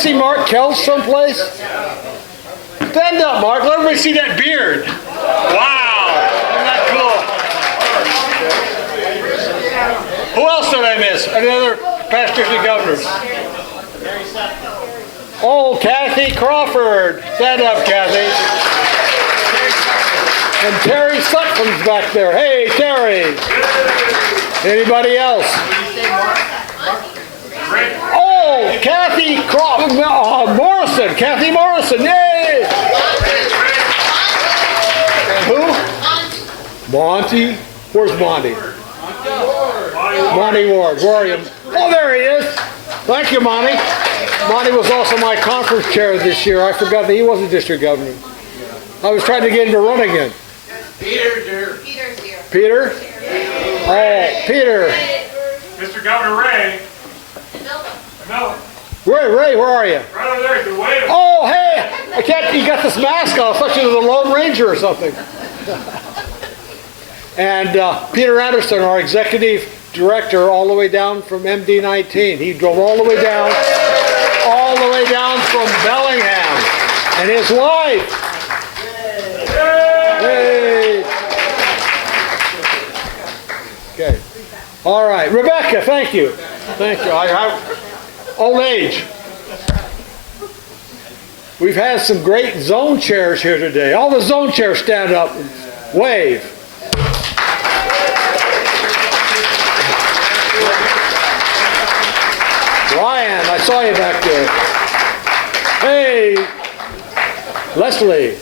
see Mark Kelso someplace? Stand up, Mark. Let everybody see that beard. Wow. Isn't that cool? Who else did I miss? Any other past district governors? Oh, Kathy Crawford. Stand up, Kathy. And Terry Sutton's back there. Hey, Terry. Anybody else? Oh, Kathy Morrison. Kathy Morrison. Yay! And who? Monty. Where's Monty? Monty Ward. Where are you? Oh, there he is. Thank you, Monty. Monty was also my conference chair this year. I forgot that he was a district governor. I was trying to get him to run again. Peter's here. Peter? Oh, Peter. Mr. Governor Ray. No. Ray, where are you? Right over there, you can wave. Oh, hey! I can't, you got this mask on. I thought you were the Lone Ranger or something. And Peter Anderson, our executive director, all the way down from MD-19. He drove all the way down from Bellingham. And his wife. Hey! Okay. All right. Rebecca, thank you. Thank you. I have old age. We've had some great zone chairs here today. All the zone chairs stand up and wave. Ryan, I saw you back there. Hey, Leslie.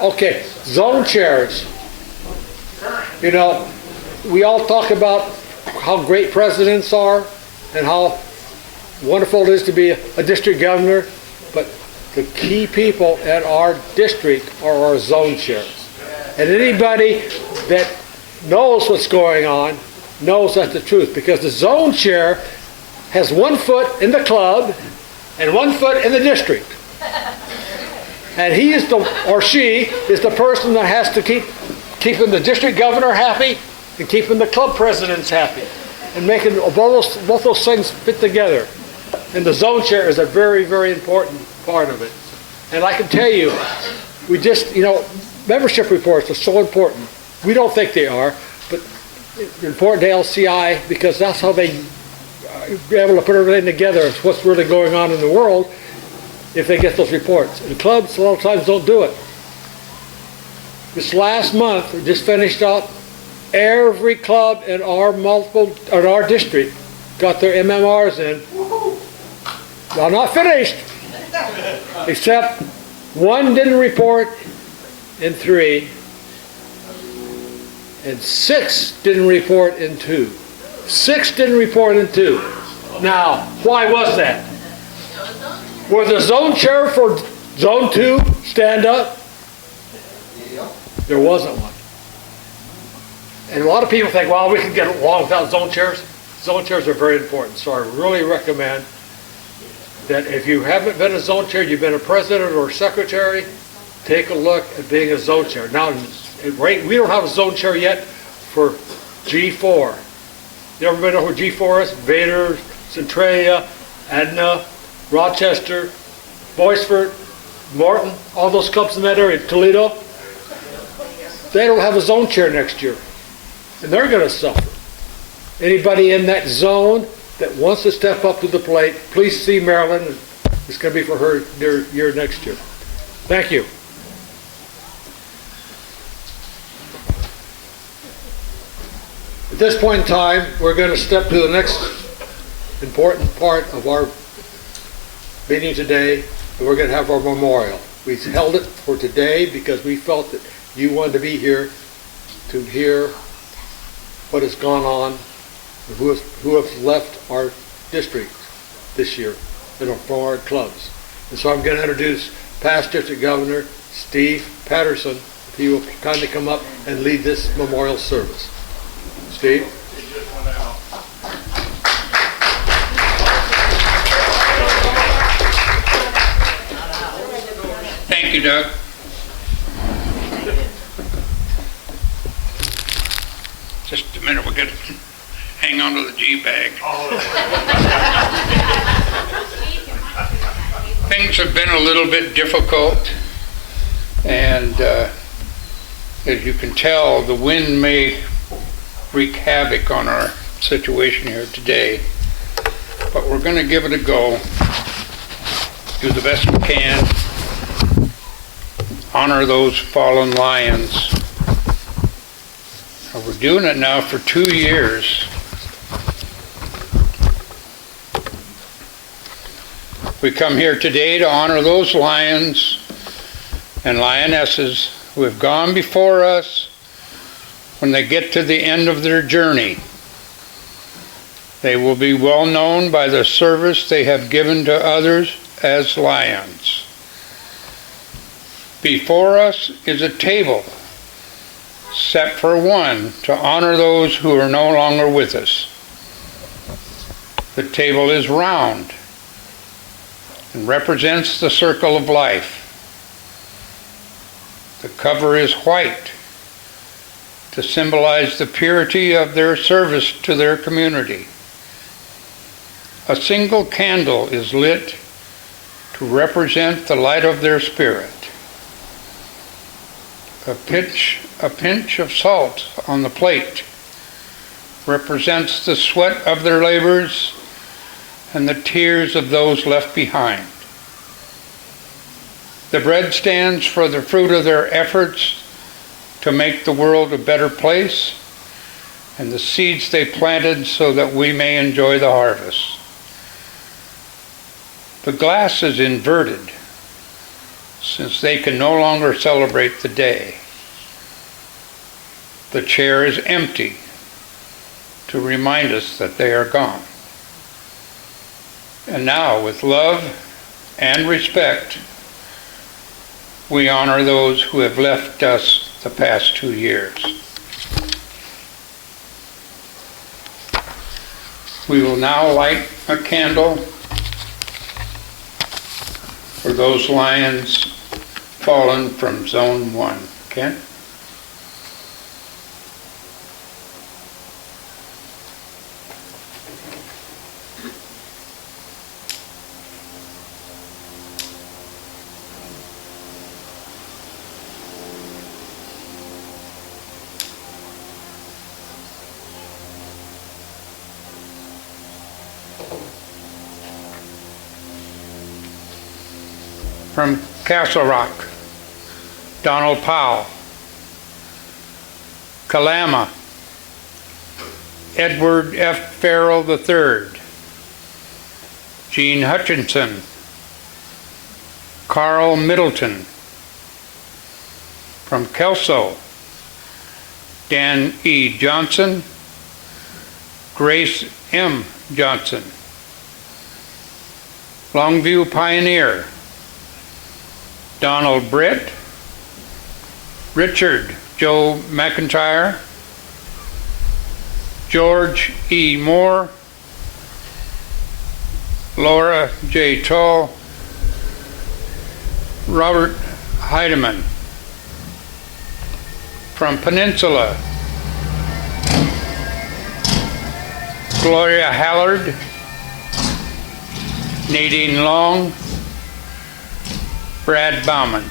Okay, zone chairs. You know, we all talk about how great presidents are and how wonderful it is to be a district governor, but the key people in our district are our zone chairs. And anybody that knows what's going on knows that's the truth, because the zone chair has 1 foot in the club and 1 foot in the district. And he is or she is the person that has to keeping the district governor happy and keeping the club presidents happy and making both those things fit together. And the zone chair is a very, very important part of it. And I can tell you, we just, membership reports are so important. We don't think they are, but they're important to LCI because that's how they be able to put everything together. It's what's really going on in the world if they get those reports. And clubs a lot of times don't do it. This last month, we just finished up, every club in our district got their MMRs in. Well, not finished, except 1 didn't report in 3, and 6 didn't report in 2. 6 didn't report in 2. Now, why was that? Was the zone chair for Zone 2 stand up? There wasn't one. And a lot of people think, well, we can get along without zone chairs. Zone chairs are very important, so I really recommend that if you haven't been a zone chair, you've been a president or secretary, take a look at being a zone chair. Now, we don't have a zone chair yet for G4. You everybody know who G4 is? Vader, Centralia, Edna, Rochester, Boisfort, Morton, all those clubs in that area, Toledo. They don't have a zone chair next year, and they're going to suffer. Anybody in that zone that wants to step up to the plate, please see Marilyn. It's going to be for her year next year. Thank you. At this point in time, we're going to step to the next important part of our meeting today, and we're going to have our memorial. We held it for today because we felt that you wanted to be here to hear what has gone on, and who have left our district this year from our clubs. And so I'm going to introduce past district governor Steve Patterson. If he will kindly come up and lead this memorial service. Steve? Thank you, Doug. Just a minute, we're going to hang on to the G bag. things have been a little bit difficult, and as you can tell, the wind may wreak havoc on our situation here today, but we're going to give it a go, do the best we can, honor those fallen lions. We're doing it now for 2 years. We come here today to honor those lions and lionesses who have gone before us. When they get to the end of their journey, they will be well known by the service they have given to others as lions. Before us is a table set for one to honor those who are no longer with us. The table is round and represents the circle of life. The cover is white to symbolize the purity of their service to their community. A single candle is lit to represent the light of their spirit. A pinch of salt on the plate represents the sweat of their labors and the tears of those left behind. The bread stands for the fruit of their efforts to make the world a better place, and the seeds they planted so that we may enjoy the harvest. The glass is inverted since they can no longer celebrate the day. The chair is empty to remind us that they are gone. And now, with love and respect, we honor those who have left us the past 2 years. We will now light a candle for those lions fallen from Zone 1. Ken? From Castle Rock, Donald Powell. Kalama, Edward F. Farrell III. Gene Hutchinson. Carl Middleton. From Kelso, Dan E. Johnson. Grace M. Johnson. Longview Pioneer, Donald Britt, Richard Joe McIntyre, George E. Moore, Laura J. Tull, Robert Heidemann. From Peninsula, Gloria Hallard, Nadine Long, Brad Bauman.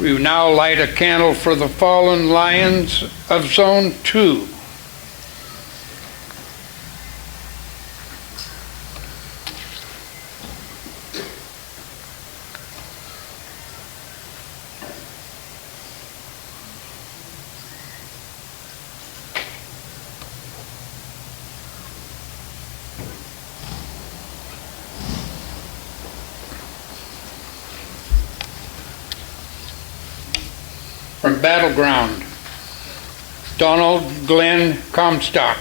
We now light a candle for the fallen lions of Zone 2. From Battleground, Donald Glenn Comstock,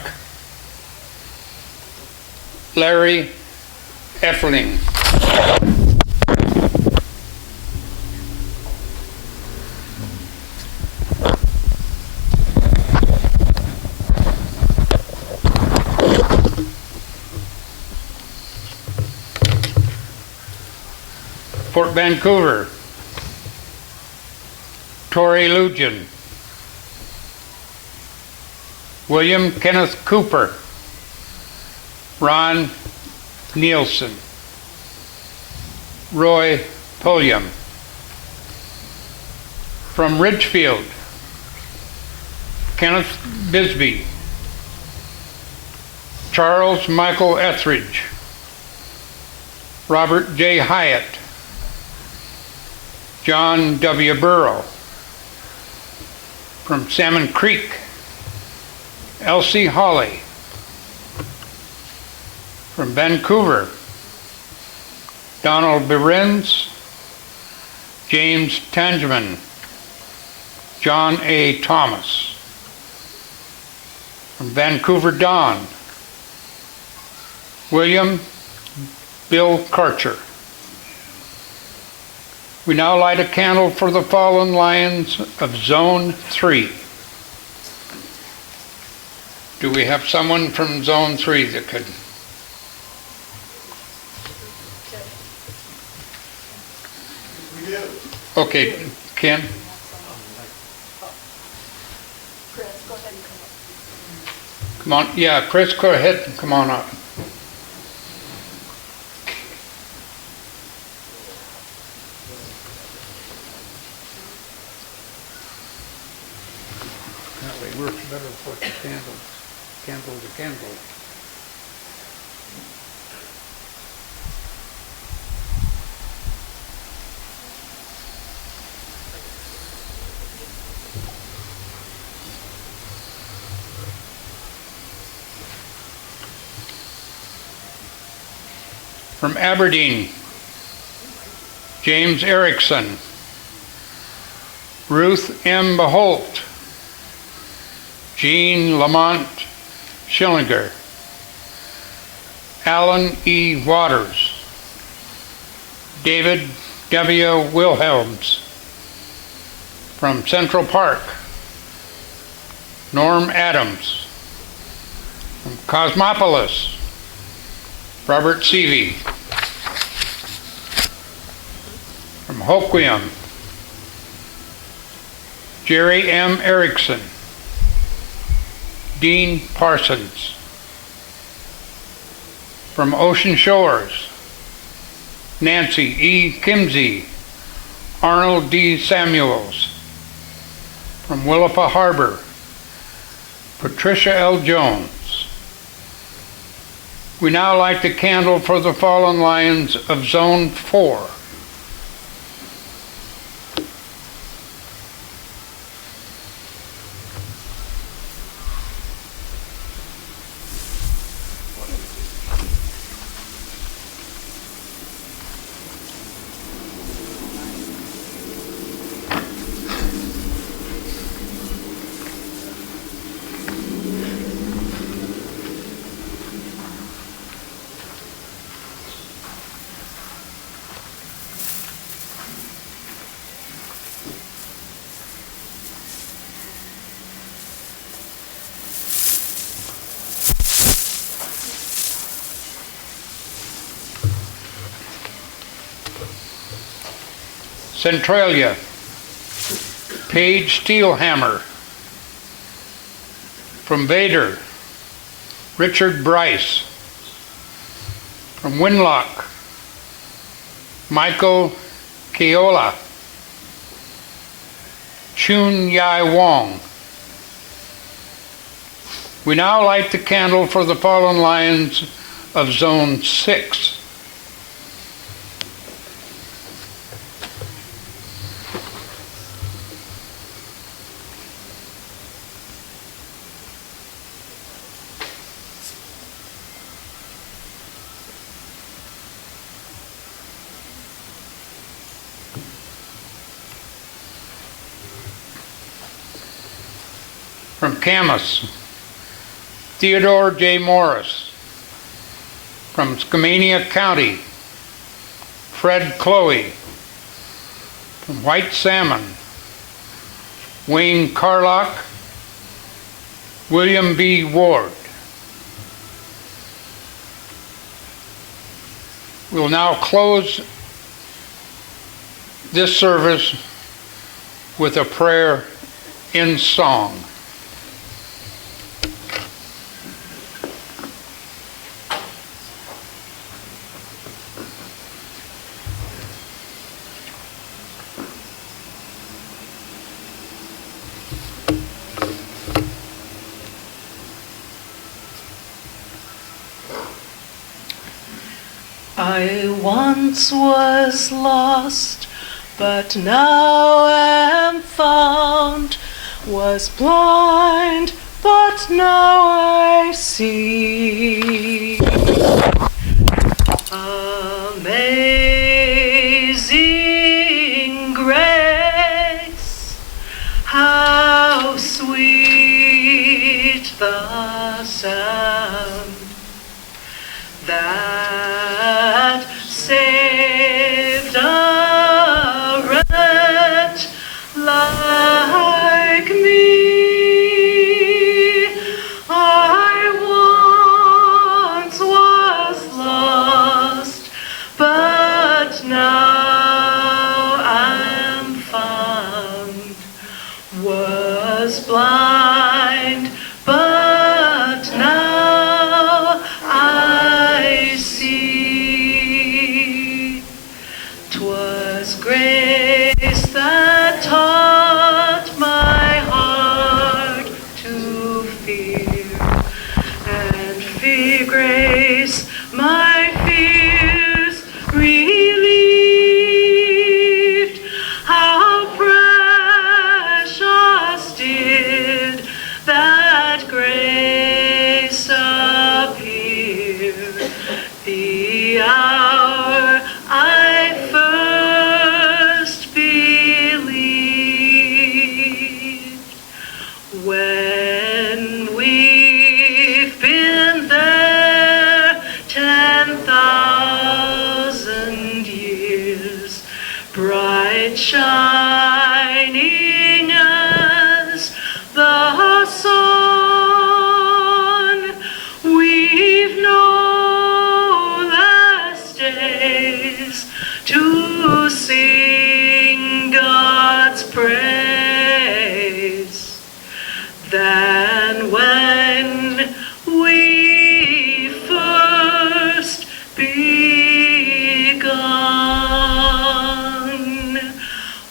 Larry Effling. Fort Vancouver, Tori Lujan, William Kenneth Cooper, Ron Nielsen. Roy Pulliam. From Ridgefield, Kenneth Bisbee, Charles Michael Etheridge, Robert J. Hyatt, John W. Burrow. From Salmon Creek, Elsie Hawley. From Vancouver, Donald Behrens, James Tangeman, John A. Thomas. From Vancouver Dawn, William Bill Karcher. We now light a candle for the fallen lions of Zone 3. Do we have someone from Zone 3 that could? We do. Okay, Ken? Chris, go ahead and come up. Come on, yeah, Chris, go ahead and come on up. That way works better for the candle to candle. From Aberdeen, James Erickson, Ruth M. Beholt, Jean Lamont Schillinger, Alan E. Waters, David W. Wilhelms. From Central Park, Norm Adams. From Cosmopolis, Robert Seavey. From Hoquiam, Jerry M. Erickson, Dean Parsons. From Ocean Shores, Nancy E. Kimsey, Arnold D. Samuels. From Willapa Harbor, Patricia L. Jones. We now light the candle for the fallen lions of Zone 4. Centralia, Paige Steelhammer. From Vader, Richard Bryce. From Winlock, Michael Keola, Chun Yai Wong. We now light the candle for the fallen lions of Zone 6. From Camas, Theodore J. Morris. From Skamania County, Fred Chloe. From White Salmon, Wayne Carlock, William B. Ward. We'll now close this service with a prayer in song. I once was lost, but now am found, was blind, but now I see. Amazing grace, how sweet the sound that saved a wretch like me. I once was lost, but now I'm found, was blind, but now I see. 'Twas grace that taught my heart to fear, and fear grace my fears relieved. How precious did that grace appear, the hour I first believed. When we've been there 10,000 years, bright shining as the sun, we've no less days to sing God's praise than when we first begun.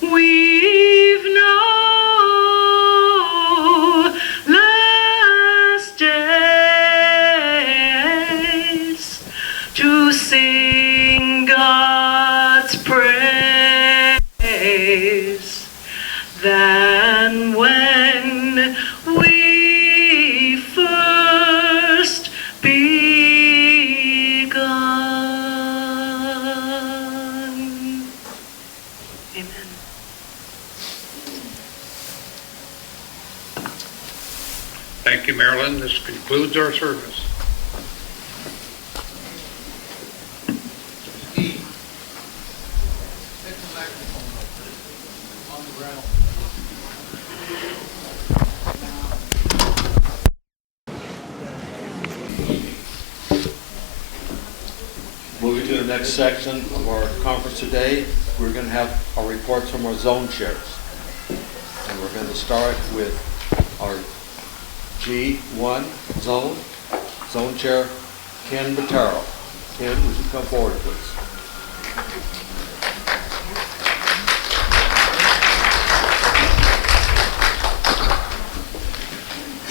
We've no less days to sing God's praise than when we first begun. Amen. Thank you, Marilyn. This concludes our service. Moving to the next section of our conference today, we're going to have our reports from our zone chairs. And we're going to start with our G1 zone chair, Ken Bottaro. Ken, would you come forward, please?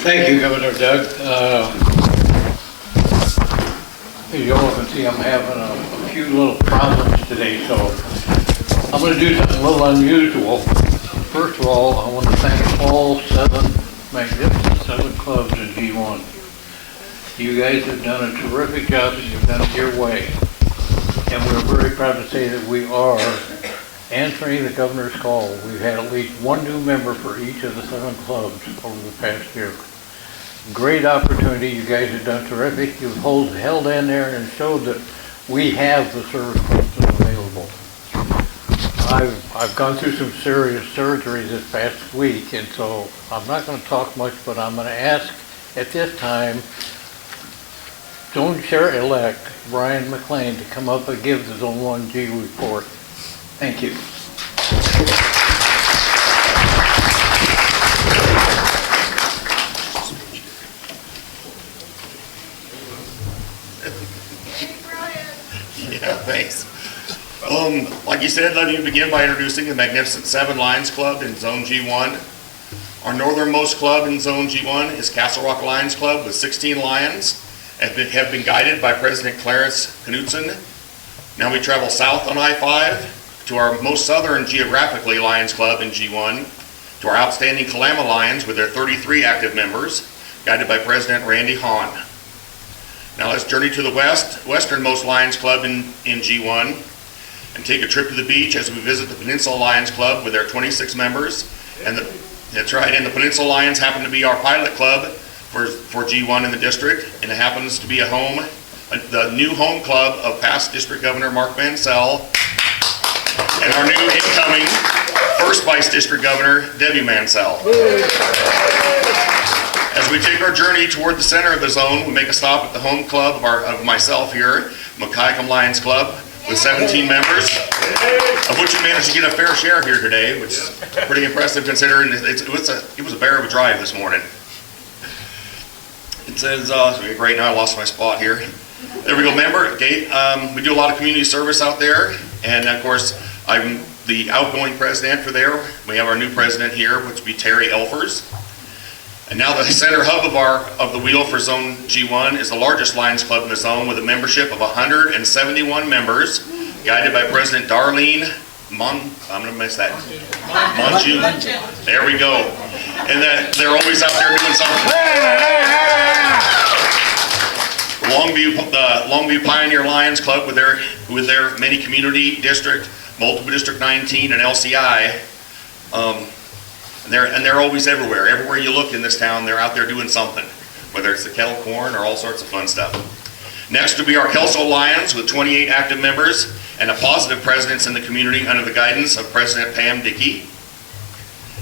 Thank you, Governor Doug. As you all can see, I'm having a few little problems today, so I'm going to do something a little unusual. First of all, I want to thank all 7 magnificent 7 clubs in G1. You guys have done a terrific job and you've done it your way. And we're very proud to say that we are answering the governor's call. We've had at least 1 new member for each of the 7 clubs over the past year. Great opportunity. You guys have done terrific. You've held in there and showed that we have the service clubs available. I've gone through some serious surgery this past week, and so I'm not going to talk much, but I'm going to ask at this time Zone Chair-elect Brian McLean to come up and give the Zone 1G report. Thank you. Yeah, thanks. Like you said, let me begin by introducing the magnificent 7 Lions Club in Zone G1. Our northernmost club in Zone G1 is Castle Rock Lions Club with 16 lions, have been guided by President Clarence Knutson. Now we travel south on I-5 to our most southern geographically Lions Club in G1, to our outstanding Kalama Lions with their 33 active members, guided by President Randy Hahn. Now let's journey to the westernmost Lions Club in G1 and take a trip to the beach as we visit the Peninsula Lions Club with their 26 members. That's right, and the Peninsula Lions happen to be our pilot club for G1 in the district, and it happens to be the new home club of past District Governor Mark Mansell and our new incoming first Vice District Governor Debbie Mansell. As we take our journey toward the center of the zone, we make a stop at the home club of myself here, Makaikam Lions Club, with 17 members, of which we managed to get a fair share here today, which is pretty impressive considering it was a bear of a drive this morning. It says, right now I lost my spot here. There we go, member. Okay, we do a lot of community service out there, and of course, I'm the outgoing president for there. We have our new president here, which would be Terry Elfers. And now the center hub of the wheel for Zone G1 is the largest Lions Club in the zone with a membership of 171 members, guided by President Darlene I'm gonna miss that. Monjun. There we go. And they're always out there doing something. The Longview Pioneer Lions Club with their many community district, multiple District 19 and LCI. And they're always everywhere. Everywhere you look in this town, they're out there doing something, whether it's the kettle corn or all sorts of fun stuff. Next will be our Kelso Lions with 28 active members and a positive presence in the community under the guidance of President Pam Dickey.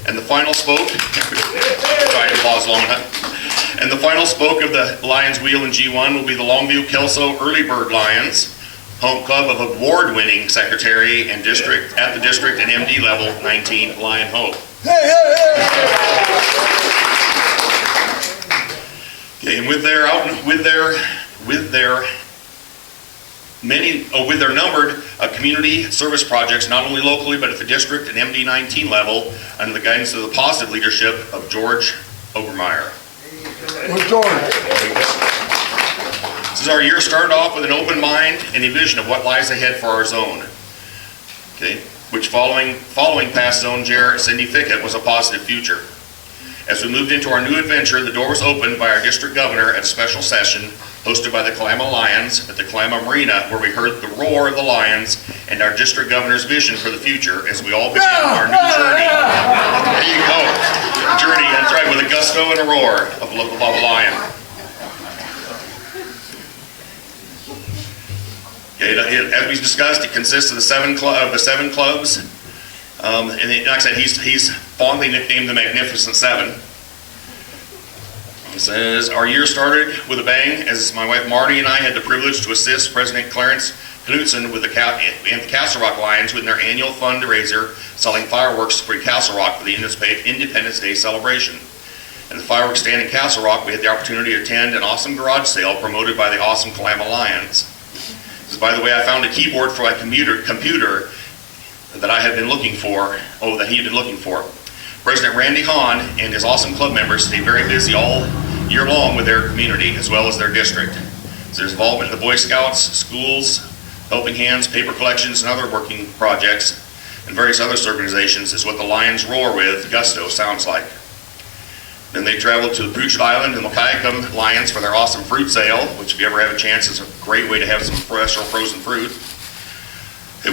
And the final spoke, try to pause long enough. And the final spoke of the Lions wheel in G1 will be the Longview Kelso Early Bird Lions, home club of award-winning secretary and district at the district and MD level 19 Lion Hope. Okay, and with their numbered community service projects, not only locally but at the district and MD19 level, under the guidance of the positive leadership of George Obermeyer. This is our year started off with an open mind and a vision of what lies ahead for our zone. Okay, which following past zone chair Cindy Fickett was a positive future. As we moved into our new adventure, the door was opened by our district governor at a special session hosted by the Kalama Lions at the Kalama Marina, where we heard the roar of the Lions and our district governor's vision for the future as we all began our new journey. There you go. Journey, that's right, with a gusto and a roar of a lion. Okay, as we discussed, it consists of the seven clubs. And like I said, he's fondly nicknamed the Magnificent Seven. It says, our year started with a bang as my wife Marty and I had the privilege to assist President Clarence Knudsen with the Castle Rock Lions with their annual fundraiser selling fireworks for Castle Rock for the Independence Day celebration. And the fireworks stand in Castle Rock, we had the opportunity to attend an awesome garage sale promoted by the awesome Kalama Lions. This is, by the way, I found a keyboard for my computer that I had been looking for, that he had been looking for. President Randy Hahn and his awesome club members stay very busy all year long with their community as well as their district. So there's involvement in the Boy Scouts, schools, helping hands, paper collections, and other working projects, and various other organizations is what the Lions roar with gusto sounds like. Then they traveled to Puget Island and Makaikam Lions for their awesome fruit sale, which if you ever have a chance is a great way to have some fresh or frozen fruit.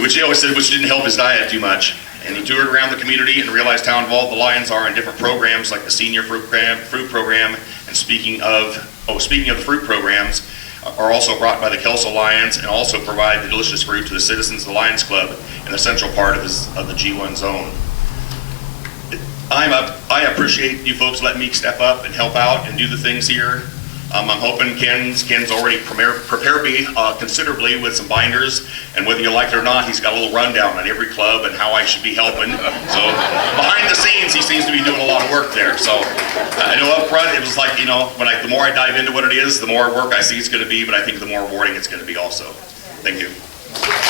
Which he always said, which didn't help his diet too much. And he toured around the community and realized how involved the Lions are in different programs like the senior fruit program. And speaking of the fruit programs, are also brought by the Kelso Lions and also provide the delicious fruit to the citizens of the Lions Club in the central part of the G1 zone. I appreciate you folks letting me step up and help out and do the things here. I'm hoping Ken's already prepared me considerably with some binders, and whether you like it or not, he's got a little rundown on every club and how I should be helping. So behind the scenes, he seems to be doing a lot of work there. So I know up front, it was like, the more I dive into what it is, the more work I see it's going to be, but I think the more rewarding it's going to be also. Thank you. Great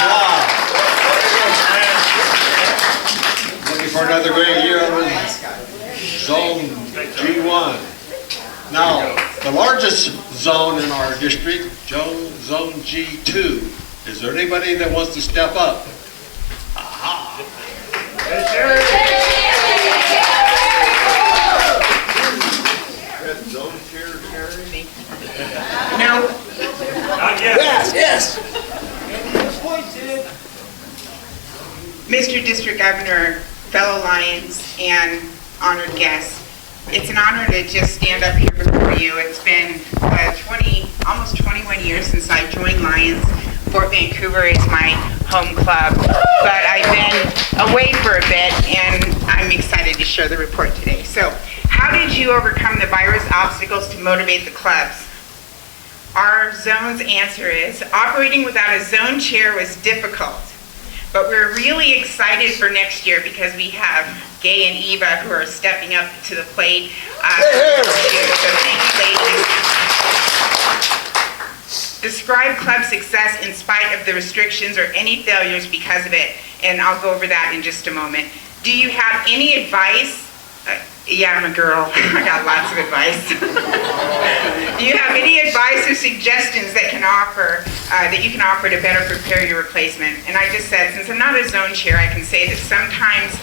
job. Looking for another great year with Zone G1. Now, The largest zone in our district, Zone G2. Is there anybody that wants to step up? Aha! Zone chair, Terry? No, Yes, yes. Mr. District Governor, fellow Lions, and honored guests, it's an honor to just stand up here before you. It's been almost 21 years since I joined Lions. Fort Vancouver is my home club, but I've been away for a bit, and I'm excited to share the report today. So, how did you overcome the virus obstacles to motivate the clubs? Our zone's answer is, operating without a zone chair was difficult, but we're really excited for next year because we have Gay and Eva who are stepping up to the plate. So thank you, ladies. Describe club success in spite of the restrictions or any failures because of it, and I'll go over that in just a moment. Do you have any advice? Yeah, I'm a girl. I got lots of advice. Do you have any advice or suggestions that you can offer to better prepare your replacement? And I just said, since I'm not a zone chair, I can say that sometimes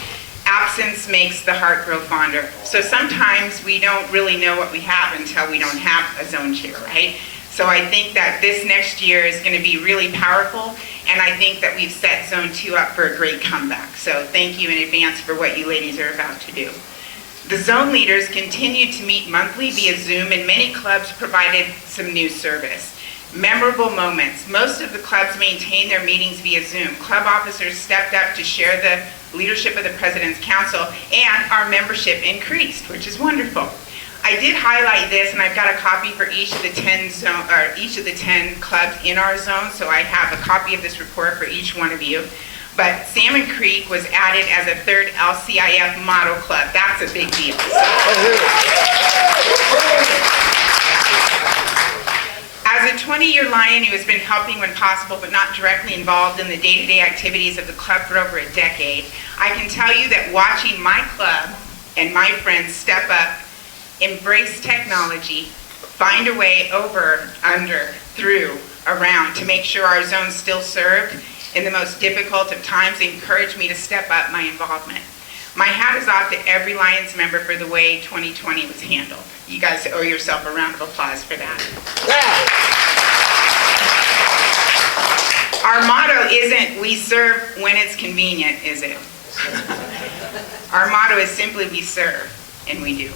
absence makes the heart grow fonder. So sometimes we don't really know what we have until we don't have a zone chair, right? So I think that this next year is going to be really powerful, and I think that we've set Zone 2 up for a great comeback. So thank you in advance for what you ladies are about to do. The zone leaders continue to meet monthly via Zoom, and many clubs provided some new service. Memorable moments. Most of the clubs maintain their meetings via Zoom. Club officers stepped up to share the leadership of the President's Council, and our membership increased, which is wonderful. I did highlight this, and I've got a copy for each of the 10 clubs in our zone, so I have a copy of this report for each one of you. But Salmon Creek was added as a third LCIF model club. That's a big deal. As a 20-year Lion who has been helping when possible but not directly involved in the day-to-day activities of the club for over a decade, I can tell you that watching my club and my friends step up, embrace technology, find a way over, under, through, around to make sure our zone's still served in the most difficult of times encouraged me to step up my involvement. My hat is off to every Lions member for the way 2020 was handled. You guys owe yourself a round of applause for that. Our motto isn't "we serve when it's convenient," is it? Our motto is simply "we serve," and we do.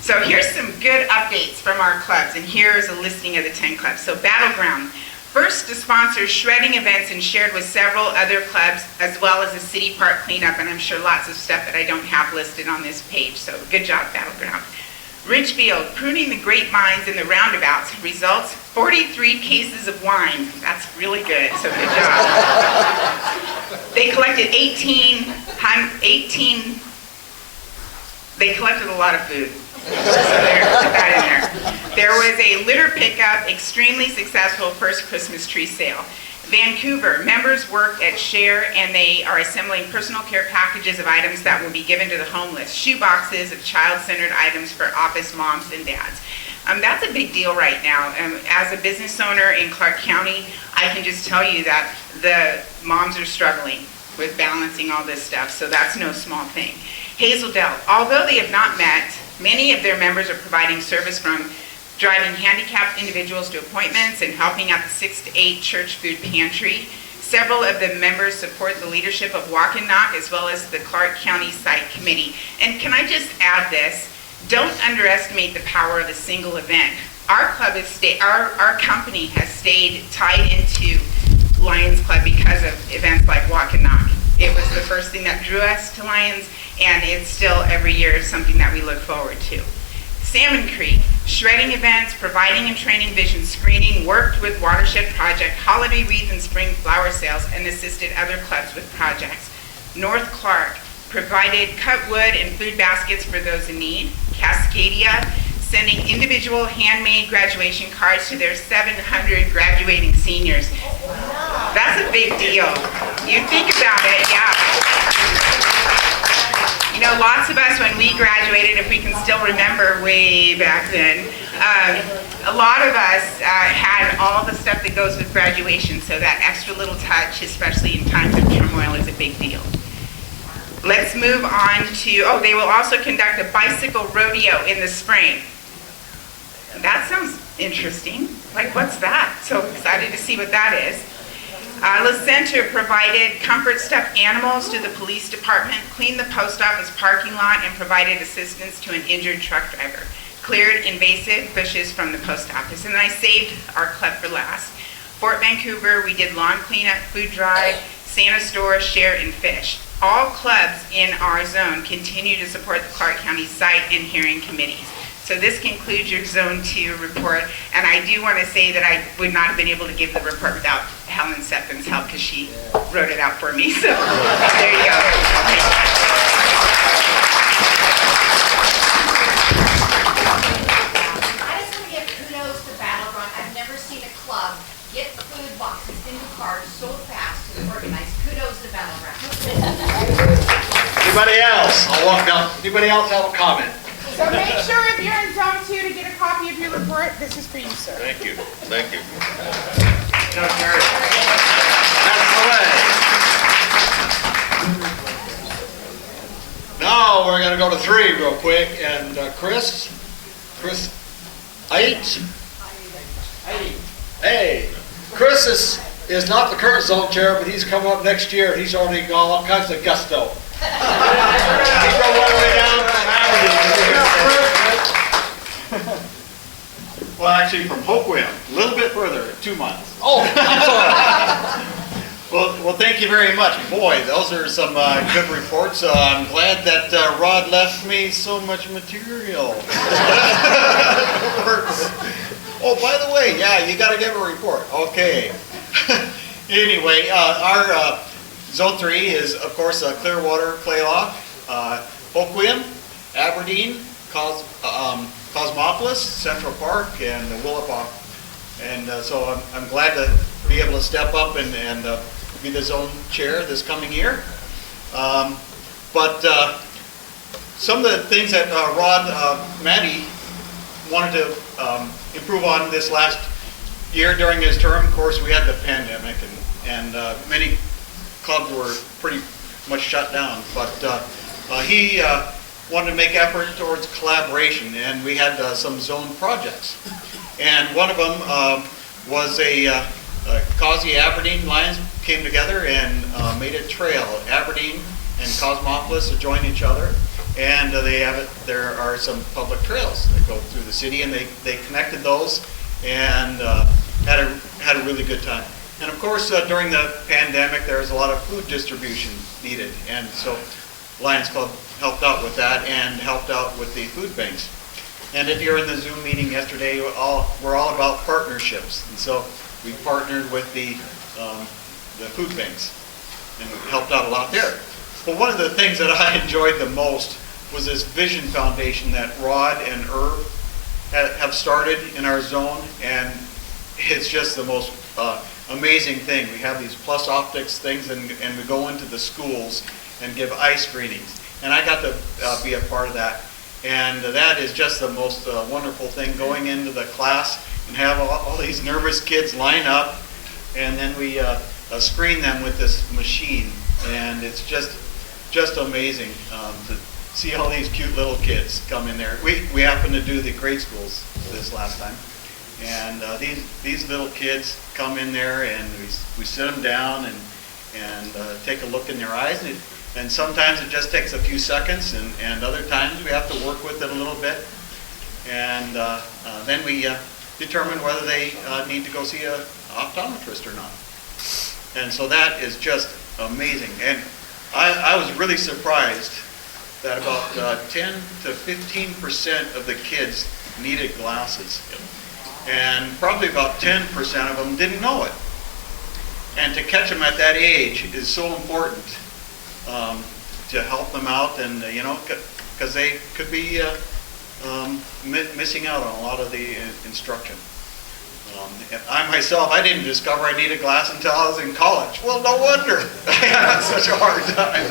So here's some good updates from our clubs, and here's a listing of the 10 clubs. So Battleground, first to sponsor shredding events and shared with several other clubs, as well as a city park cleanup, and I'm sure lots of stuff that I don't have listed on this page, so good job, Battleground. Ridgefield, pruning the grapevines in the roundabouts, results 43 cases of wine. That's really good, so good job. They collected they collected a lot of food. So there, put that in there. There was a litter pickup, extremely successful first Christmas tree sale. Vancouver, members worked at Share, and they are assembling personal care packages of items that will be given to the homeless. Shoe boxes of child-centered items for office moms and dads. That's a big deal right now. As a business owner in Clark County, I can just tell you that the moms are struggling with balancing all this stuff, so that's no small thing. Hazel Dell, although they have not met, many of their members are providing service from driving handicapped individuals to appointments and helping at the 6 to 8 church food pantry. Several of the members support the leadership of Walk and Knock as well as the Clark County Site Committee. And can I just add this? Don't underestimate the power of a single event. Our club has our company has stayed tied into Lions Club because of events like Walk and Knock. It was the first thing that drew us to Lions, and it's still every year something that we look forward to. Salmon Creek, shredding events, providing and training vision screening, worked with Watershed Project, holiday wreath and spring flower sales, and assisted other clubs with projects. North Clark provided cut wood and food baskets for those in need. Cascadia, sending individual handmade graduation cards to their 700 graduating seniors. That's a big deal. You think about it, yeah. You know, lots of us, when we graduated, if we can still remember way back then, A lot of us had all the stuff that goes with graduation, so that extra little touch, especially in times of turmoil, is a big deal. Let's move on to, they will also conduct a bicycle rodeo in the spring. That sounds interesting. Like, what's that? So excited to see what that is. La Center provided comfort stuffed animals to the police department, cleaned the post office parking lot, and provided assistance to an injured truck driver. Cleared invasive bushes from the post office. And then I saved our club for last. Fort Vancouver, we did lawn cleanup, food drive, Santa Store, share, and fish. All clubs in our zone continue to support the Clark County Site and Hearing Committees. So this concludes your Zone 2 report, and I do want to say that I would not have been able to give the report without Helen Sepin's help, because she wrote it out for me, so there you go. I just want to give kudos to Battle Run. I've never seen a club get food boxes into cars so fast and organized. Kudos to Battle Run. Anybody else? I'll walk down. Anybody else have a comment? So make sure if you're in Zone 2 to get a copy of your report. This is for you, sir. Thank you, thank you. That's the way. Now we're gonna go to 3 real quick, and Chris 8. Hey, Chris is not the current zone chair, but he's coming up next year, and he's already got all kinds of gusto. He drove all the way down from Aberdeen. Well, actually, from Hoquiam, a little bit further, 2 months. Oh, I'm sorry. Well, thank you very much. Boy, those are some good reports. I'm glad that Rod left me so much material. Oh, by the way, yeah, you got to give a report. Okay. Anyway, our Zone 3 is, of course, Clearwater, Playlock, Hoquiam, Aberdeen, Cosmopolis, Central Park, and Willapa. And so I'm glad to be able to step up and be the zone chair this coming year. But some of the things that Rod Matty wanted to improve on this last year during his term, of course, we had the pandemic, and many clubs were pretty much shut down. But he wanted to make effort towards collaboration, and we had some zone projects. And one of them was Causey Aberdeen Lions came together and made a trail. Aberdeen and Cosmopolis join each other, and there are some public trails that go through the city, and they connected those and had a really good time. And of course, during the pandemic, there was a lot of food distribution needed, and so Lions Club helped out with that and helped out with the food banks. And if you're in the Zoom meeting yesterday, we're all about partnerships, and so we partnered with the food banks, and we helped out a lot there. But one of the things that I enjoyed the most was this Vision Foundation that Rod and Irv have started in our zone, and it's just the most amazing thing. We have these plus optics things, and we go into the schools and give eye screenings, and I got to be a part of that. And that is just the most wonderful thing, going into the class and have all these nervous kids line up, and then we screen them with this machine, and it's just amazing to see all these cute little kids come in there. We happened to do the grade schools this last time, and these little kids come in there, and we sit them down and take a look in their eyes, and sometimes it just takes a few seconds, and other times we have to work with it a little bit, and then we determine whether they need to go see an optometrist or not. And so that is just amazing. And I was really surprised that about 10 to 15% of the kids needed glasses. And probably about 10% of them didn't know it. And to catch them at that age is so important to help them out, and because they could be missing out on a lot of the instruction. I myself, I didn't discover I needed glass until I was in college. Well, no wonder. I had such a hard time.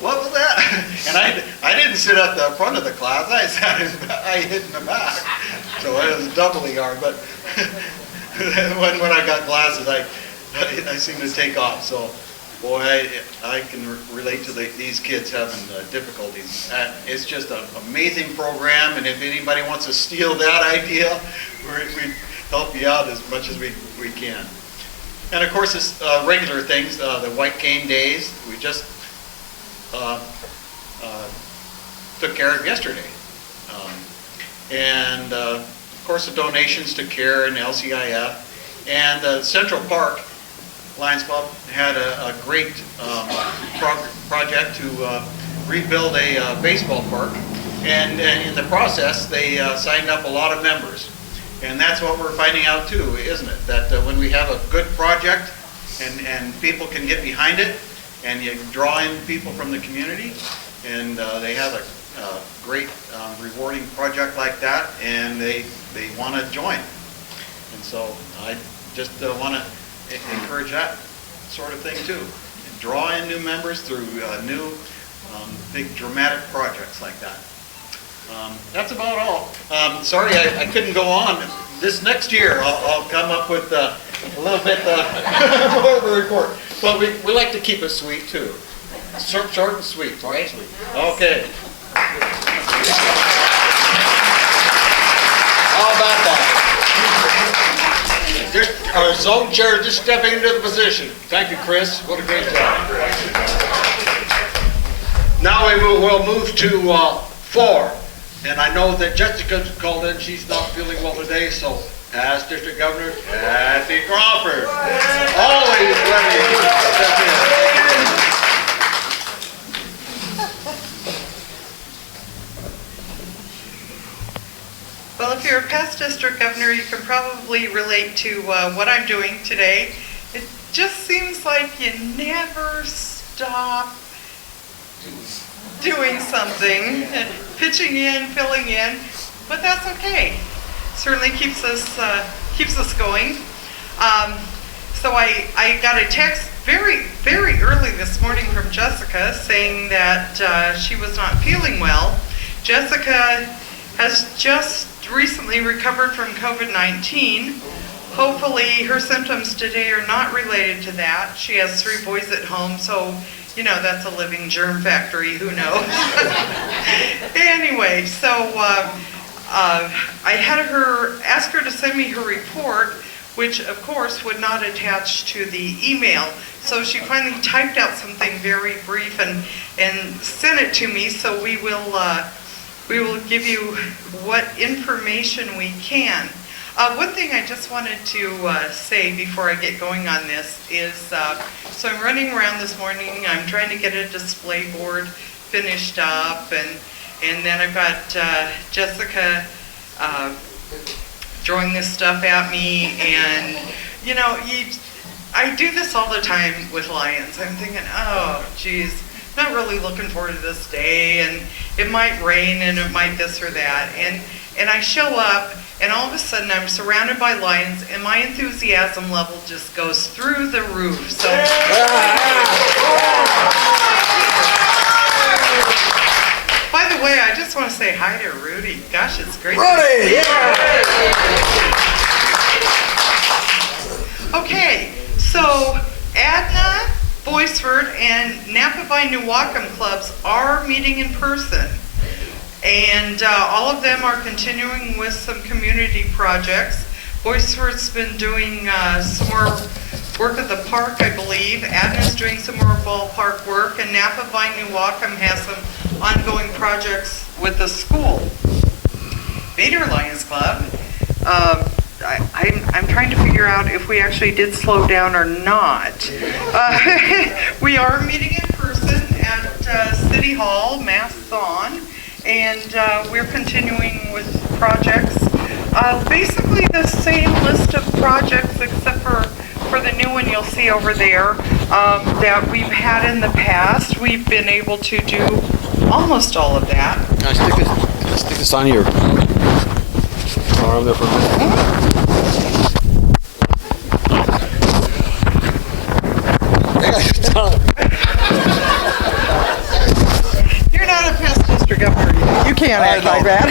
What was that? And I didn't sit at the front of the class. I hid in the back. So it was doubly hard, but when I got glasses, I seem to take off. So, boy, I can relate to these kids having difficulties. It's just an amazing program, and if anybody wants to steal that idea, we help you out as much as we can. And of course, it's regular things, the White Cane Days, we just took care of yesterday. And of course, the donations to CARE and LCIF. And Central Park Lions Club had a great project to rebuild a baseball park. And in the process, they signed up a lot of members. And that's what we're finding out too, isn't it? That when we have a good project and people can get behind it, and you draw in people from the community, and they have a great rewarding project like that, and they want to join. And so I just want to encourage that sort of thing too. Draw in new members through new big dramatic projects like that. That's about all. Sorry I couldn't go on. This next year I'll come up with a little bit more of a report. But we like to keep it sweet too. Short and sweet, right? Okay. How about that? Our zone chair just stepping into the position. Thank you, Chris. What a great job. Now we'll move to 4. And I know that Jessica's called in. She's not feeling well today, so as District Governor Kathy Crawford, always ready to step in. Well, if you're a past district governor, you can probably relate to what I'm doing today. It just seems like you never stop doing something, and pitching in, filling in, but that's okay. Certainly keeps us going. So I got a text very early this morning from Jessica saying that she was not feeling well. Jessica has just recently recovered from COVID-19. Hopefully her symptoms today are not related to that. She has 3 boys at home, so you know, that's a living germ factory, who knows? Anyway, so I had ask her to send me her report, which of course would not attach to the email. So she finally typed out something very brief and sent it to me, so we will give you what information we can. One thing I just wanted to say before I get going on this is, so I'm running around this morning, I'm trying to get a display board finished up, and then I've got Jessica throwing this stuff at me, and you know, I do this all the time with Lions. I'm thinking, oh geez, not really looking forward to this day, and it might rain and it might this or that, and I show up, and all of a sudden I'm surrounded by Lions, and my enthusiasm level just goes through the roof. So, by the way, I just want to say hi to Rudy. Gosh, it's great. Rudy! Okay, so Adna, Boisford, and Napa by New Wacom clubs are meeting in person. And all of them are continuing with some community projects. Boisford's been doing some more work at the park, I believe. Adna's doing some more ballpark work, and Napa by New Wacom has some ongoing projects with the school. Vader Lions Club, I'm trying to figure out if we actually did slow down or not. We are meeting in person at City Hall, masks on. And we're continuing with projects. Basically the same list of projects except for the new one you'll see over there that we've had in the past. We've been able to do almost all of that. Can I stick this on your arm there for a minute? You're not a past district governor. You can't act like that.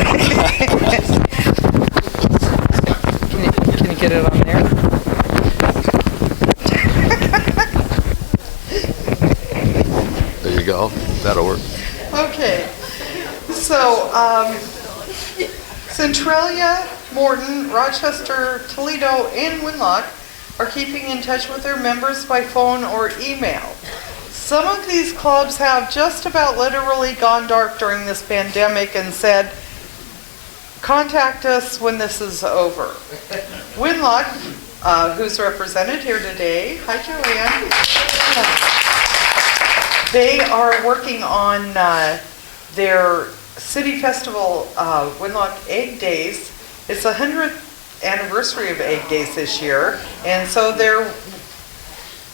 get it on there. There you go. That'll work. Okay, so Centralia, Morton, Rochester, Toledo, and Winlock are keeping in touch with their members by phone or email. Some of these clubs have just about literally gone dark during this pandemic and said, contact us when this is over. Winlock, who's represented here today, hi Joanne. They are working on their City Festival Winlock Egg Days. It's the 100th anniversary of Egg Days this year, and so they're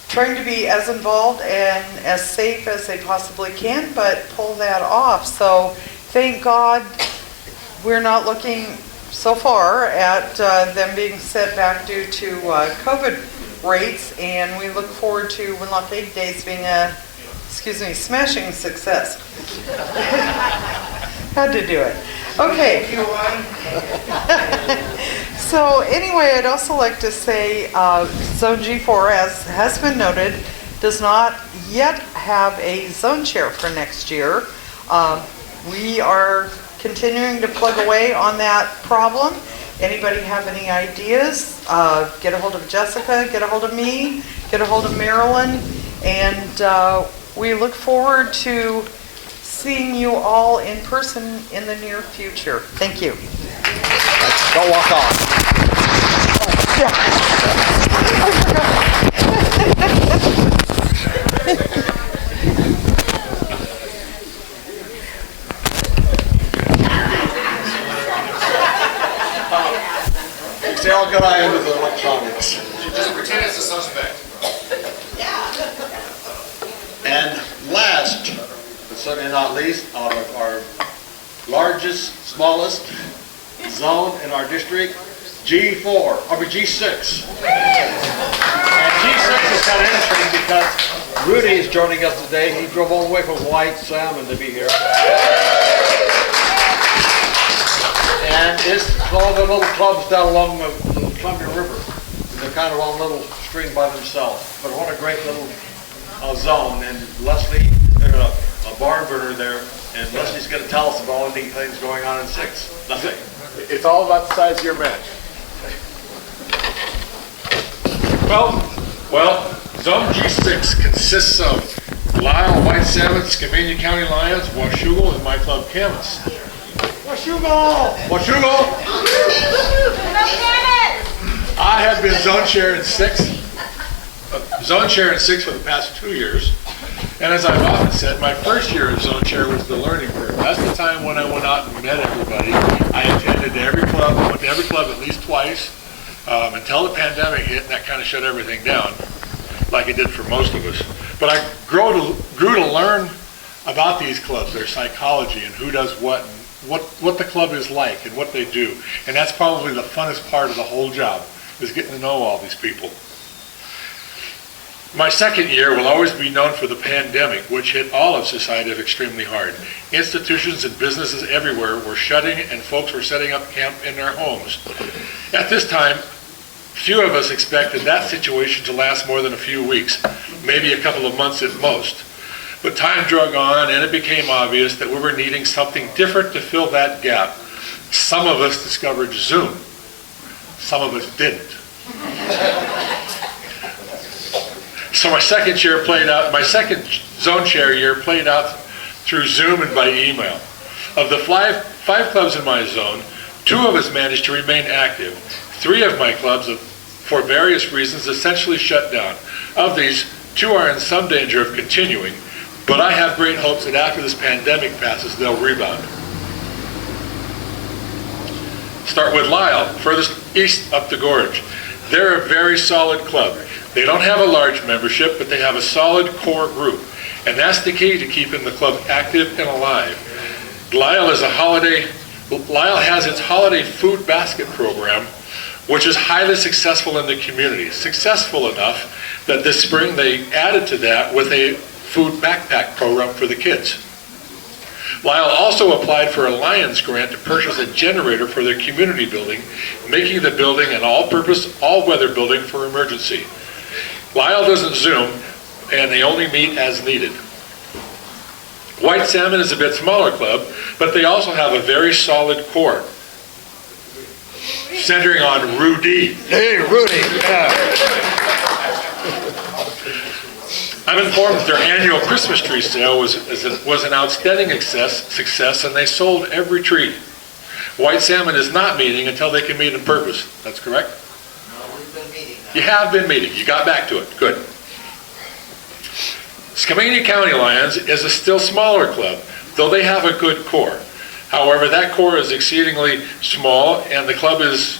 trying to be as involved and as safe as they possibly can, but pull that off. So thank God we're not looking so far at them being set back due to COVID rates, and we look forward to Winlock Egg Days being a, smashing success. Had to do it. Okay. So anyway, I'd also like to say Zone G4, as has been noted, does not yet have a zone chair for next year. We are continuing to plug away on that problem. Anybody have any ideas? Get a hold of Jessica, get a hold of me, get a hold of Marilyn, and we look forward to seeing you all in person in the near future. Thank you. Don't walk off. Stay all good eye into the electronics. Just pretend it's a suspect. And last, but certainly not least, out of our largest, smallest zone in our district, G6. And G6 is kind of interesting because Rudy is joining us today. He drove all the way from White Salmon to be here. And it's all the little clubs down along the Columbia River. They're kind of on a little string by themselves. But what a great little zone. And Leslie, there's a barn burner there, and Leslie's going to tell us about all the things going on in 6. Nothing. It's all about the size of your match. Well, Zone G6 consists of Lyle, White Salmon, Skamania County Lions, Washougal, and my club, Camas. Washougal! I have been zone chair in 6 for the past 2 years. And as I've often said, my first year as zone chair was the learning curve. That's the time when I went out and met everybody. I attended every club, went to every club at least twice, until the pandemic hit, and that kind of shut everything down, like it did for most of us. But I grew to learn about these clubs, their psychology, and who does what, and what the club is like, and what they do. And that's probably the funnest part of the whole job, is getting to know all these people. My second year will always be known for the pandemic, which hit all of society extremely hard. Institutions and businesses everywhere were shutting, and folks were setting up camp in their homes. At this time, few of us expected that situation to last more than a few weeks, maybe a couple of months at most. But time drug on, and it became obvious that we were needing something different to fill that gap. Some of us discovered Zoom. Some of us didn't. So my second zone chair year played out through Zoom and by email. Of the five clubs in my zone, 2 of us managed to remain active. 3 of my clubs, for various reasons, essentially shut down. Of these, 2 are in some danger of continuing, but I have great hopes that after this pandemic passes, they'll rebound. Start with Lyle, furthest east up the gorge. They're a very solid club. They don't have a large membership, but they have a solid core group, and that's the key to keeping the club active and alive. Lyle has its holiday food basket program, which is highly successful in the community. Successful enough that this spring they added to that with a food backpack program for the kids. Lyle also applied for a Lions grant to purchase a generator for their community building, making the building an all-purpose, all-weather building for emergency. Lyle doesn't Zoom, and they only meet as needed. White Salmon is a bit smaller club, but they also have a very solid core, centering on Rudy. Hey, Rudy. I'm informed that their annual Christmas tree sale was an outstanding success, and they sold every tree. White Salmon is not meeting until they can meet in purpose. That's correct? No, we've been meeting. You have been meeting. You got back to it. Good. Skamania County Lions is a still smaller club, though they have a good core. However, that core is exceedingly small, and the club is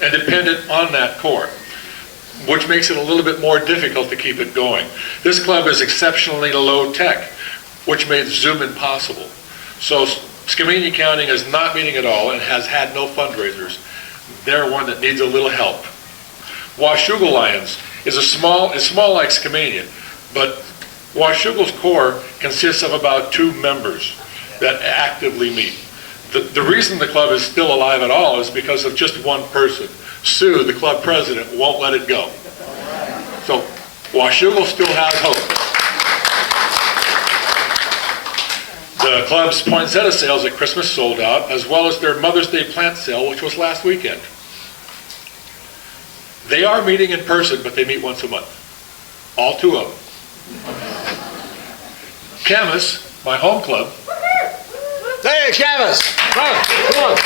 dependent on that core, which makes it a little bit more difficult to keep it going. This club is exceptionally low tech, which made Zoom impossible. So Skamania County is not meeting at all and has had no fundraisers. They're one that needs a little help. Washougal Lions is small like Skamania, but Washougal's core consists of about 2 members that actively meet. The reason the club is still alive at all is because of just one person. Sue, the club president, won't let it go. So Washougal still has hope. The club's poinsettia sales at Christmas sold out, as well as their Mother's Day plant sale, which was last weekend. They are meeting in person, but they meet once a month. All 2 of them. Camas, my home club. Hey, Camas! Come on.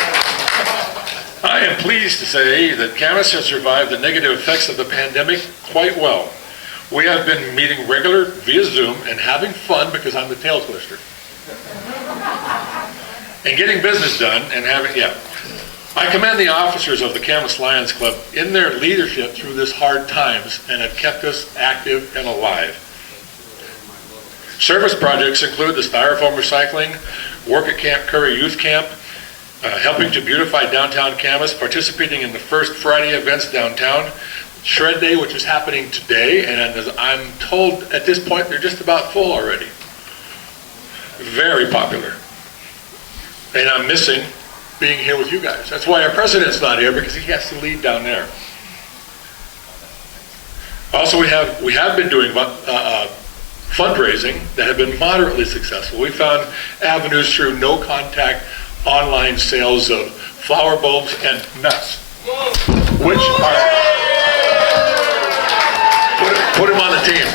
I am pleased to say that Camas has survived the negative effects of the pandemic quite well. We have been meeting regular via Zoom and having fun because I'm the tail twister. And getting business done and I commend the officers of the Camas Lions Club in their leadership through this hard times and have kept us active and alive. Service projects include the styrofoam recycling, work at Camp Curry Youth Camp, helping to beautify downtown Camas, participating in the first Friday events downtown, Shred Day, which is happening today, and as I'm told at this point, they're just about full already. Very popular. And I'm missing being here with you guys. That's why our president's not here, because he has to lead down there. Also, we have been doing fundraising that have been moderately successful. We found avenues through no-contact online sales of flower bulbs and nuts, which are, put him on the team.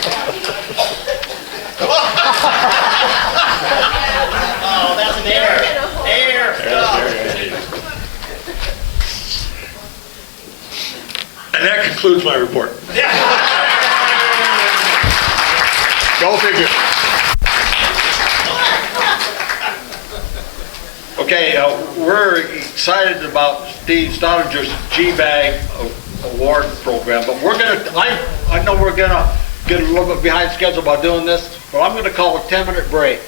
Oh, that's an error. And that concludes my report. Go figure. Okay, we're excited about Steve Stottinger's G-Bag Award program, but I know we're gonna get a little bit behind schedule by doing this, but I'm gonna call a 10-minute break,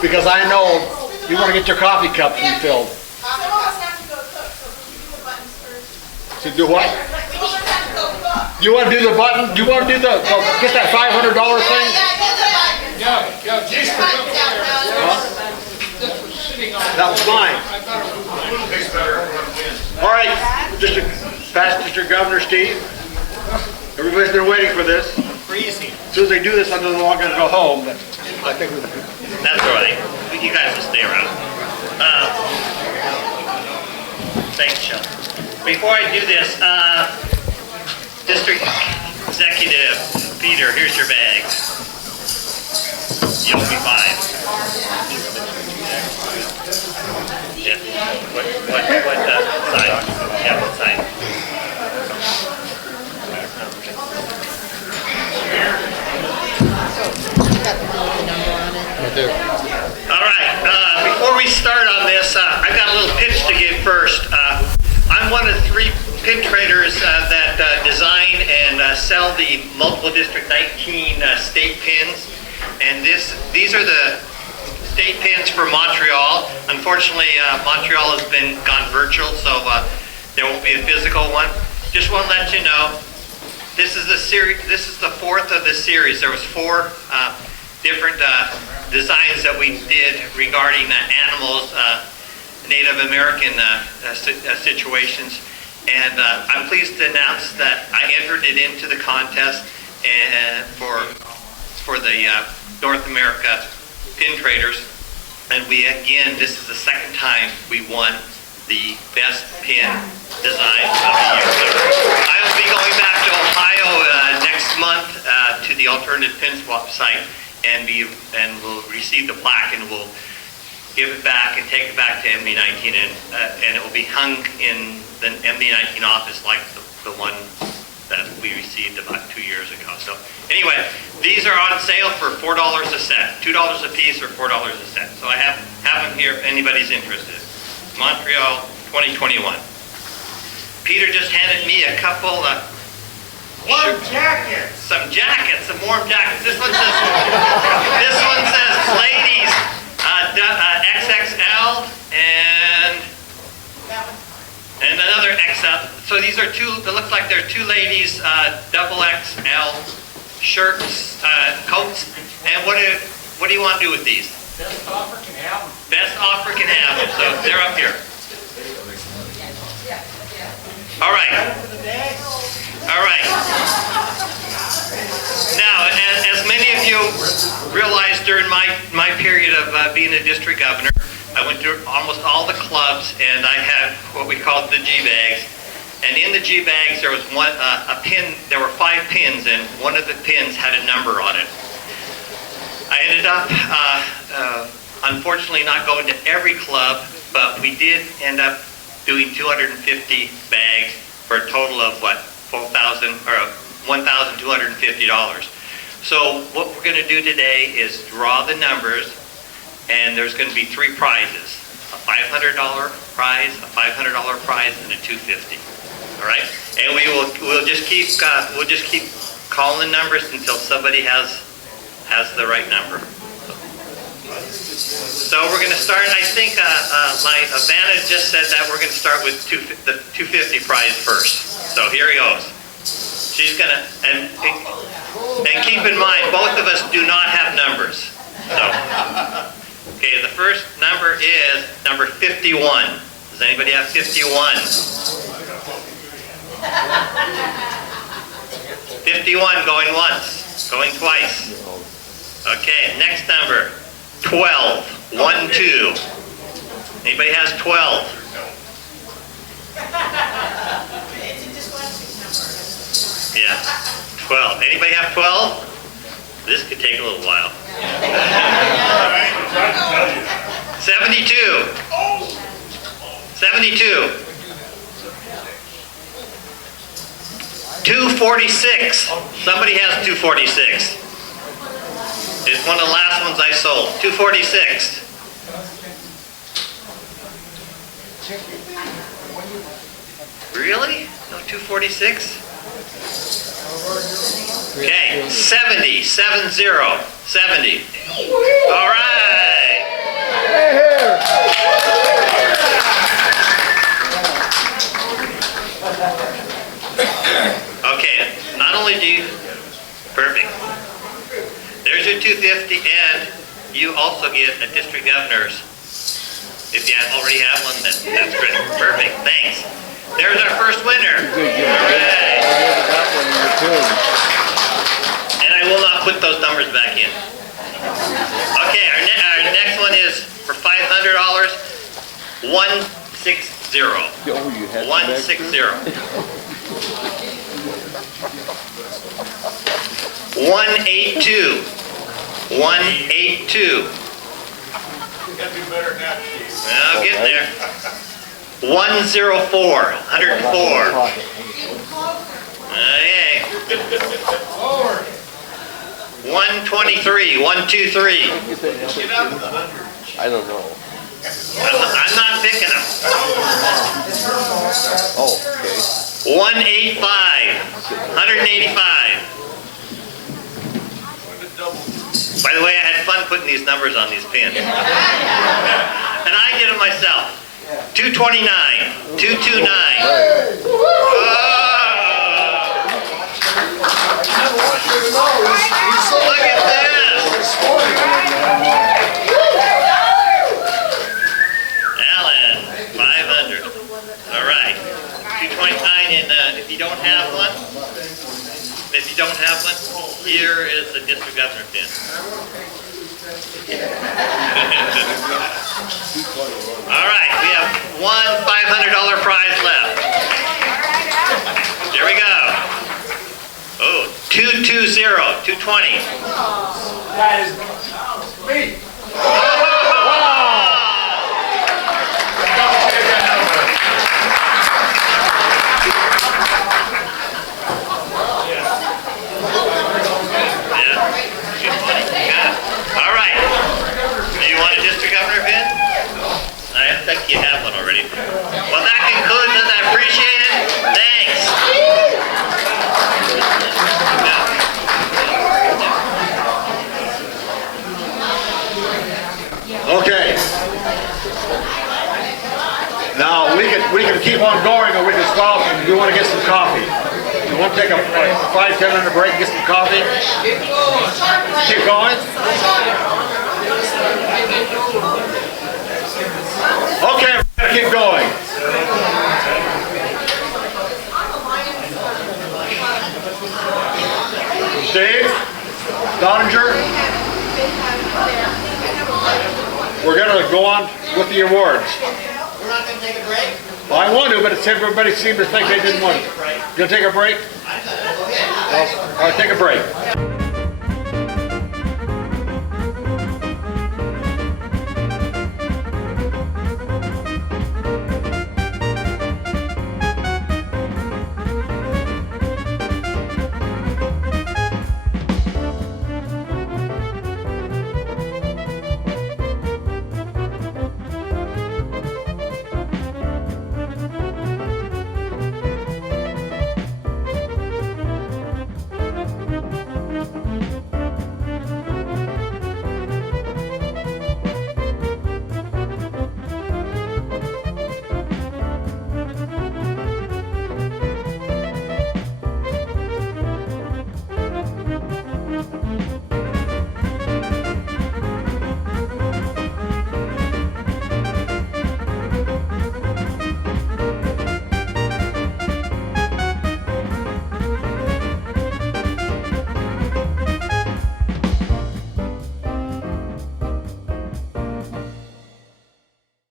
because I know you wanna get your coffee cups refilled. Some of us have to go cook, so can you do the buttons first? To do what? We all have to go cook. Do you wanna do the button? Do you wanna do the, get that $500 thing? That was mine. All right, past District Governor Steve. Everybody's been waiting for this. As soon as they do this, I'm no longer gonna go home, but I think That's all right. You guys will stay around. Thanks, Sean. Before I do this, District Executive Peter, here's your bag. You owe me 5. Yeah. What side? Yeah, what side? All right, before we start on this, I got a little pitch to give first. I'm one of 3 pin traders that design and sell the multiple District 19 state pins. And these are the state pins for Montreal. Unfortunately, Montreal has gone virtual, so there won't be a physical one. Just want to let you know, this is the 4th of the series. There was 4 different designs that we did regarding animals, Native American situations. And I'm pleased to announce that I entered it into the contest and for the North America pin traders. And we, again, this is the second time we won the best pin design of the year. So I will be going back to Ohio next month to the Alternative Pin Swap site and we'll receive the plaque and we'll give it back and take it back to MD19 and it will be hung in the MD19 office like the one that we received about 2 years ago. So anyway, these are on sale for $4 a set, $2 a piece or $4 a set. So I have them here if anybody's interested. Montreal 2021. Peter just handed me a couple Warm jackets. some warm jackets. This one says ladies XXL and another XL. So these are two, it looks like they're two ladies double XL shirts, coats. And what do you want to do with these? Best offer can have them. Best offer can have them. So they're up here. All right. All right. Now, as many of you realized during my period of being a district governor, I went through almost all the clubs, and I had what we called the G-bags. And in the G-bags, there was a pin. There were 5 pins, and one of the pins had a number on it. I ended up, unfortunately, not going to every club, but we did end up doing 250 bags for a total of what, $1,250. So what we're going to do today is draw the numbers, and there's going to be 3 prizes: a $500 prize, a $500 prize, and a $250. All right, and we'll just keep calling the numbers until somebody has the right number. So we're going to start. I think my Vanna just said that we're going to start with the $250 prize first. So here he goes. She's going to, and keep in mind, both of us do not have numbers. So, okay, the first number is number 51. Does anybody have 51? 51 going once, going twice. Okay, next number, 12. 1, 2. Anybody has 12? Yeah, 12. Anybody have 12? This could take a little while. 72. 72. 246. Somebody has 246. It's one of the last ones I sold. 246. Really? No 246? Okay, 70. 70. 70. All right. Okay, not only do you, perfect. There's your 250, and you also get a district governor's. If you already have one, that's great. Perfect, thanks. There's our first winner. All right. And I will not put those numbers back in. Okay, our next one is for $500, 160. 160. 182. 182. I'll get there. 104. 104. Okay. 123. 123. I don't know. I'm not picking them. Oh, okay. 185. 185. By the way, I had fun putting these numbers on these pins. And I did them myself. 229. 229. Look at this. If you don't have one, here is the district governor pin. All right, we have one $500 prize left. There we go. Oh, 220. That is me. All right. Do you want a district governor pin? I think you have one already. Well, that concludes it. I appreciate it. Thanks. Okay. Now, we can keep on going, or we can stop if you want to get some coffee. You want to take a 5-10 minute break and get some coffee? Keep going? Okay, we're going to keep going. Dave? Donninger? We're going to go on with the awards. We're not going to take a break? Well, I want to, but it's everybody seemed to think they didn't want to. You going to take a break? Go ahead. All right, take a break.